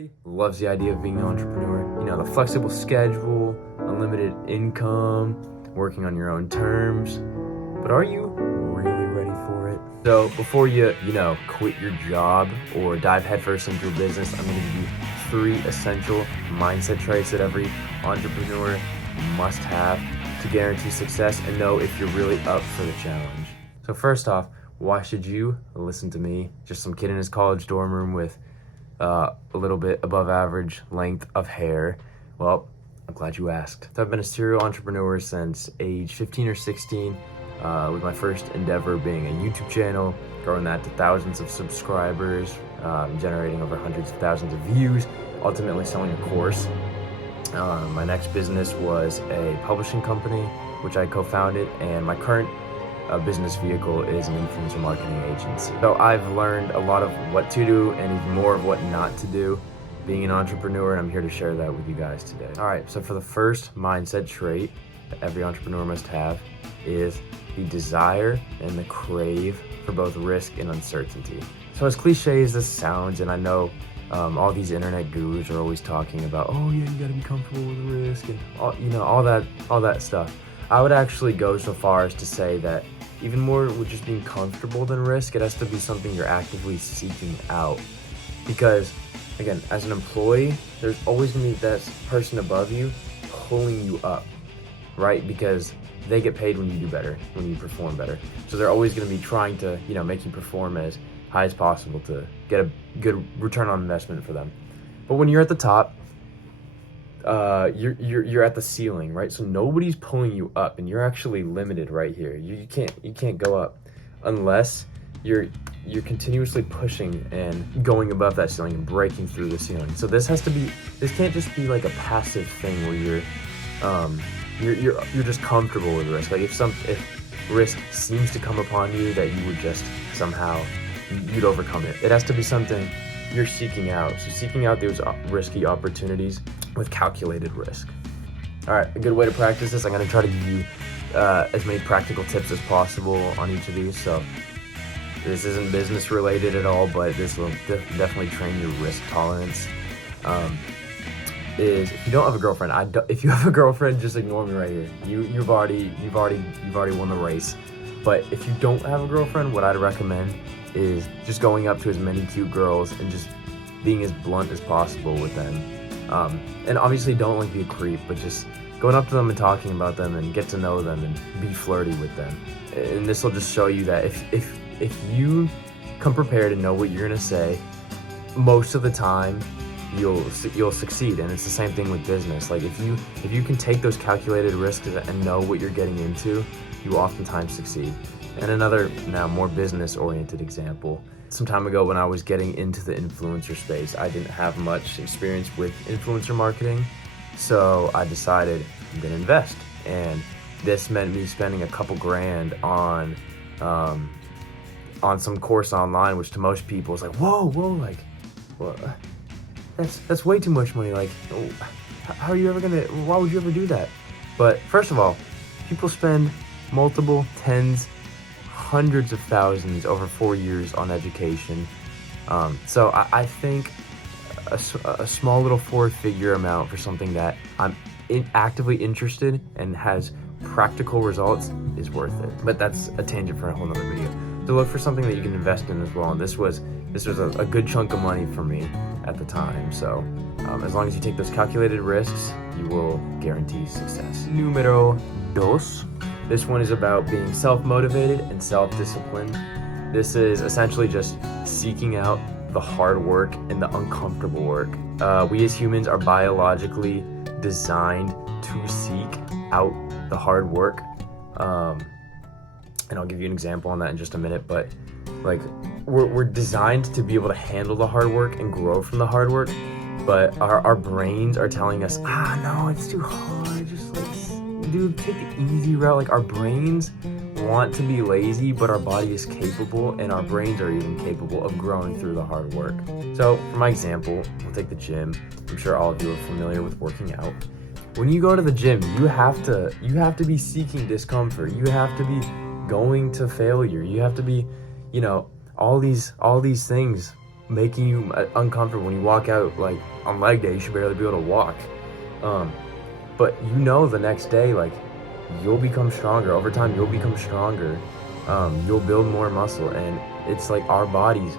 Everybody loves the idea of being an entrepreneur. You know, the flexible schedule, unlimited income, working on your own terms. But are you really ready for it? So before you quit your job or dive headfirst into a business, I'm going to give you 3 essential mindset traits that every entrepreneur must have to guarantee success and know if you're really up for the challenge. So first off, why should you listen to me? Just some kid in his college dorm room with a little bit above average length of hair. Well, I'm glad you asked. So I've been a serial entrepreneur since age 15 or 16, with my first endeavor being a YouTube channel, growing that to thousands of subscribers, generating over hundreds of thousands of views, ultimately selling a course. My next business was a publishing company, which I co-founded, and my current business vehicle is an influencer marketing agency. So I've learned a lot of what to do and even more of what not to do being an entrepreneur, and I'm here to share that with you guys today. All right, so for the first mindset trait that every entrepreneur must have is the desire and the crave for both risk and uncertainty. So as cliche as this sounds, and I know all these internet gurus are always talking about, oh yeah, you gotta be comfortable with risk and all that stuff. I would actually go so far as to say that even more with just being comfortable than risk, it has to be something you're actively seeking out. Because again, as an employee, there's always gonna be that person above you pulling you up, right? Because they get paid when you do better, when you perform better. So they're always gonna be trying to, make you perform as high as possible to get a good return on investment for them. But when you're at the top, you're at the ceiling, right? So nobody's pulling you up, and you're actually limited right here. You can't go up unless you're continuously pushing and going above that ceiling and breaking through the ceiling. So this can't just be like a passive thing where you're just comfortable with risk. Like if risk seems to come upon you, that you would just somehow you'd overcome it. It has to be something you're seeking out. So seeking out those risky opportunities with calculated risk. All right, a good way to practice this, I'm gonna try to give you as many practical tips as possible on each of these. So this isn't business related at all, but this will definitely train your risk tolerance. Is if you don't have a girlfriend, if you have a girlfriend, just ignore me right here. You've already won the race. But if you don't have a girlfriend, what I'd recommend is just going up to as many cute girls and just being as blunt as possible with them. And obviously don't be a creep, but just going up to them and talking about them and get to know them and be flirty with them. And this will just show you that if you come prepared and know what you're gonna say, most of the time you'll succeed. And it's the same thing with business. Like if you can take those calculated risks and know what you're getting into, you will oftentimes succeed. And another now more business oriented example. Some time ago when I was getting into the influencer space, I didn't have much experience with influencer marketing. So I decided I'm gonna invest. And this meant me spending a couple grand on some course online, which to most people is like, whoa, like, well, that's way too much money. Like, how are you ever gonna, why would you ever do that? But first of all, people spend multiple tens, hundreds of thousands over 4 years on education. So I think a small little 4-figure amount for something that I'm actively interested and has practical results is worth it. But that's a tangent for a whole nother video. So look for something that you can invest in as well. And this was a good chunk of money for me at the time. So as long as you take those calculated risks, you will guarantee success. Numero dos. This one is about being self-motivated and self-disciplined. This is essentially just seeking out the hard work and the uncomfortable work. We as humans are biologically designed to seek out the hard work. And I'll give you an example on that in just a minute, but like we're designed to be able to handle the hard work and grow from the hard work, but our brains are telling us, no, it's too hard, just dude, take the easy route. Like our brains want to be lazy, but our body is capable, and our brains are even capable of growing through the hard work. So for my example, we'll take the gym. I'm sure all of you are familiar with working out. When you go to the gym, you have to be seeking discomfort. You have to be going to failure. You have to be, all these things making you uncomfortable. When you walk out, like on leg day, you should barely be able to walk. But you know the next day, like, you'll become stronger. Over time, you'll become stronger. You'll build more muscle, and it's like our body's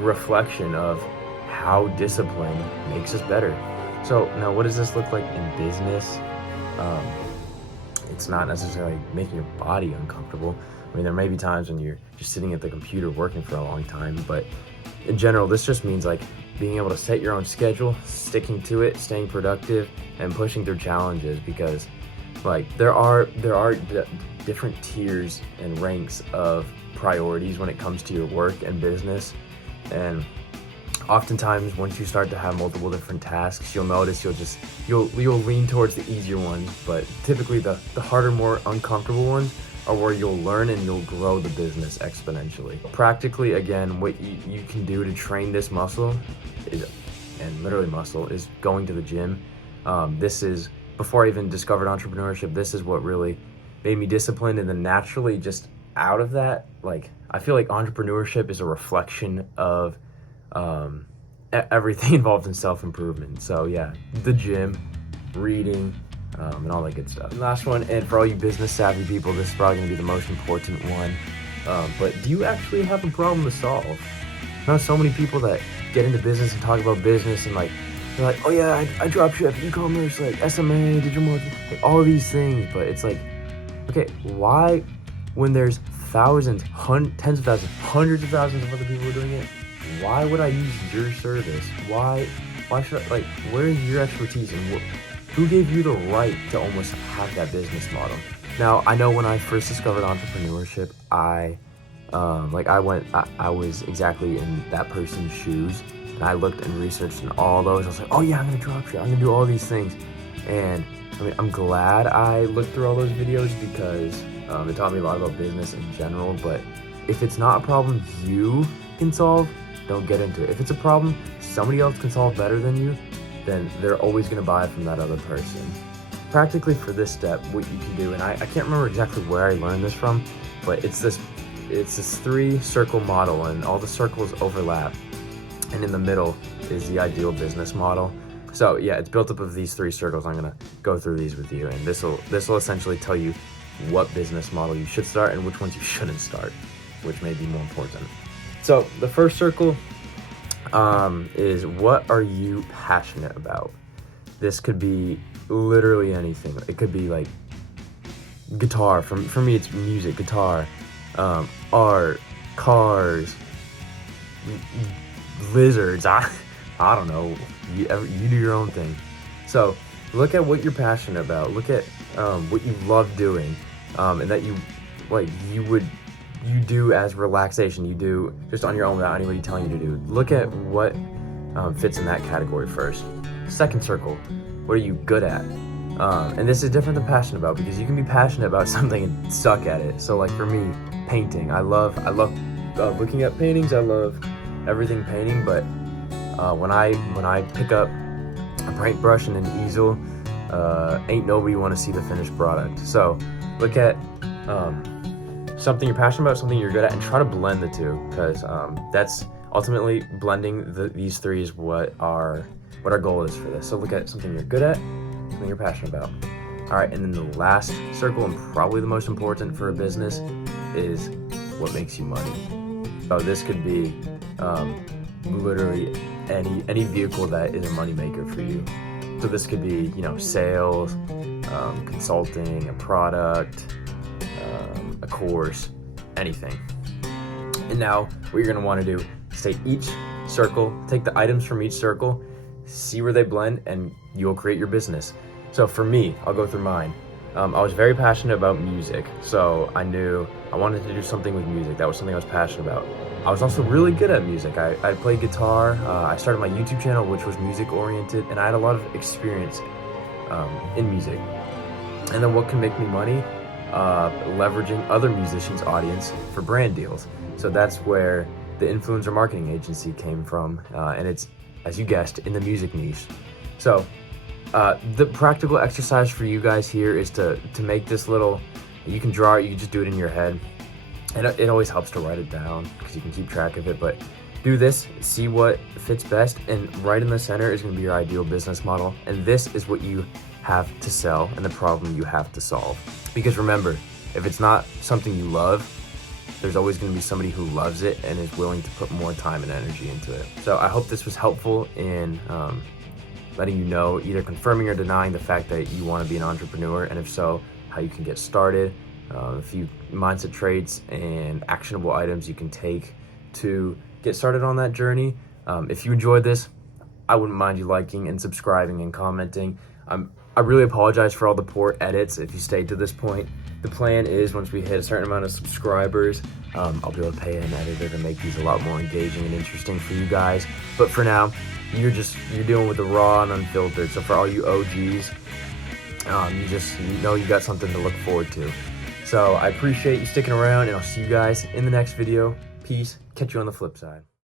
reflection of how discipline makes us better. So now, what does this look like in business? It's not necessarily making your body uncomfortable. I mean, there may be times when you're just sitting at the computer working for a long time, but in general, this just means like being able to set your own schedule, sticking to it, staying productive, and pushing through challenges, because like there are different tiers and ranks of priorities when it comes to your work and business. And oftentimes once you start to have multiple different tasks, you'll notice you'll lean towards the easier ones, but typically the harder, more uncomfortable ones are where you'll learn and you'll grow the business exponentially. Practically, again, what you can do to train this muscle and literally muscle, is going to the gym. This is, before I even discovered entrepreneurship, this is what really made me disciplined. And then naturally, just out of that, like, I feel like entrepreneurship is a reflection of everything involved in self-improvement. So yeah, the gym, reading, and all that good stuff. And last one, and for all you business savvy people, this is probably gonna be the most important one. But do you actually have a problem to solve? I know so many people that get into business and talk about business, and like, they're like, oh yeah, I dropship, e-commerce, like SMA, digital marketing, like all these things. But it's like, okay, why, when there's thousands, tens of thousands, hundreds of thousands of other people who are doing it, why would I use your service? Why should I, like, where is your expertise, and who gave you the right to almost have that business model? Now, I know when I first discovered entrepreneurship, I was exactly in that person's shoes, and I looked and researched and all those. I was like, oh yeah, I'm gonna dropship, I'm gonna do all these things. And I mean, I'm glad I looked through all those videos, because it taught me a lot about business in general. But if it's not a problem you can solve, don't get into it. If it's a problem somebody else can solve better than you, then they're always going to buy from that other person. Practically, for this step, what you can do, and I can't remember exactly where I learned this from, but it's this 3-circle model, and all the circles overlap, and in the middle is the ideal business model. So yeah, it's built up of these 3 circles. I'm gonna go through these with you, and this will essentially tell you what business model you should start and which ones you shouldn't start, which may be more important. So the first circle is, what are you passionate about? This could be literally anything. It could be like guitar. For me, it's music, guitar, art, cars, lizards. I don't know. You do your own thing. So look at what you're passionate about. Look at what you love doing, and that you do as relaxation. You do just on your own without anybody telling you to do. Look at what fits in that category first. Second circle, what are you good at? And this is different than passionate about, because you can be passionate about something and suck at it. So like for me, painting. I love looking at paintings. I love everything painting. But when I pick up a paintbrush and an easel, ain't nobody want to see the finished product. So look at something you're passionate about, something you're good at, and try to blend the two, because that's ultimately blending these 3 is what our goal is for this. So look at something you're good at, something you're passionate about. All right, and then the last circle, and probably the most important for a business, is what makes you money. So this could be literally any vehicle that is a moneymaker for you. So this could be, sales, consulting, a product, a course, anything. And now what you're gonna wanna do is take each circle, take the items from each circle, see where they blend, and you'll create your business. So for me, I'll go through mine. I was very passionate about music, so I knew I wanted to do something with music. That was something I was passionate about. I was also really good at music. I played guitar. I started my YouTube channel, which was music oriented, and I had a lot of experience in music. And then what can make me money? Leveraging other musicians' audience for brand deals. So that's where the influencer marketing agency came from, and it's, as you guessed, in the music niche. So the practical exercise for you guys here is to make this little, you can draw it, you can just do it in your head. And it always helps to write it down, because you can keep track of it. But Do this, see what fits best, and right in the center is gonna be your ideal business model. And this is what you have to sell and the problem you have to solve. Because remember, if it's not something you love, there's always gonna be somebody who loves it and is willing to put more time and energy into it. So I hope this was helpful in letting you know, either confirming or denying the fact that you wanna be an entrepreneur, and if so, how you can get started, a few mindset traits and actionable items you can take to get started on that journey. If you enjoyed this, I wouldn't mind you liking and subscribing and commenting. I really apologize for all the poor edits if you stayed to this point. The plan is once we hit a certain amount of subscribers, I'll be able to pay an editor to make these a lot more engaging and interesting for you guys. But for now, you're dealing with the raw and unfiltered. So for all you OGs, you just know you got something to look forward to. So I appreciate you sticking around, and I'll see you guys in the next video. Peace. Catch you on the flip side.